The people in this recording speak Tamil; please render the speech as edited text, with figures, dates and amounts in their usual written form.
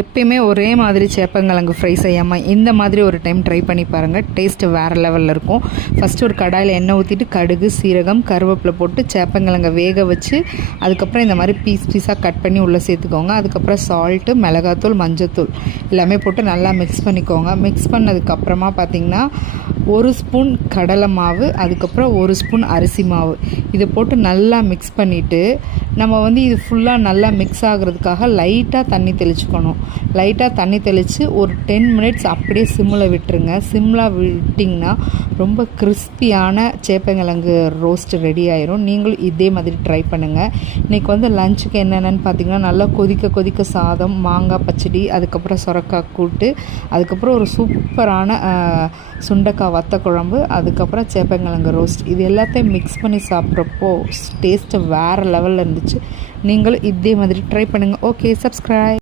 எப்பயுமே ஒரே மாதிரி சேப்பங்கிழங்கு ஃப்ரை செய்யாமல் இந்த மாதிரி ஒரு டைம் ட்ரை பண்ணி பாருங்கள். டேஸ்ட்டு வேறு லெவலில் இருக்கும். ஃபஸ்ட்டு ஒரு கடாயில் எண்ணெய் ஊற்றிட்டு கடுகு, சீரகம், கருவேப்பிலை போட்டு சேப்பங்கிழங்கை வேக வச்சு அதுக்கப்புறம் இந்த மாதிரி பீஸாக கட் பண்ணி உள்ளே சேர்த்துக்கோங்க. அதுக்கப்புறம் சால்ட்டு, மிளகாத்தூள், மஞ்சத்தூள் எல்லாமே போட்டு நல்லா மிக்ஸ் பண்ணிக்கோங்க. மிக்ஸ் பண்ணதுக்கப்புறமா பார்த்திங்கன்னா 1 ஸ்பூன் கடலை மாவு, அதுக்கப்புறம் 1 ஸ்பூன் அரிசி மாவு இதை போட்டு நல்லா மிக்ஸ் பண்ணிவிட்டு நம்ம இது ஃபுல்லாக நல்லா மிக்ஸ் ஆகிறதுக்காக லைட்டாக தண்ணி தெளிச்சுக்கணும். லைட்டாக தண்ணி தெளித்து ஒரு 10 மினிட்ஸ் அப்படியே சிம்மில் விட்டுருங்க. சிம்மில் விட்டிங்கன்னா ரொம்ப கிறிஸ்பியான சேப்பங்கிழங்கு ரோஸ்ட் ரெடி ஆயிரும். நீங்களும் இதே மாதிரி ட்ரை பண்ணுங்கள். இன்றைக்கி லஞ்சுக்கு என்னென்னு பார்த்திங்கன்னா நல்லா கொதிக்க சாதம், மாங்காய் பச்சடி, அதுக்கப்புறம் சுரக்காய் கூட்டு, அதுக்கப்புறம் ஒரு சூப்பரான சுண்டைக்காய் வத்த குழம்பு, அதுக்கப்புறம் சேப்பங்கிழங்கு ரோஸ்ட் இது எல்லாத்தையும் மிக்ஸ் பண்ணி சாப்பிட்றப்போ டேஸ்ட்டு வேறு லெவலில் இருந்துச்சு. நீங்களும் இதே மாதிரி ட்ரை பண்ணுங்கள். Okay, subscribe.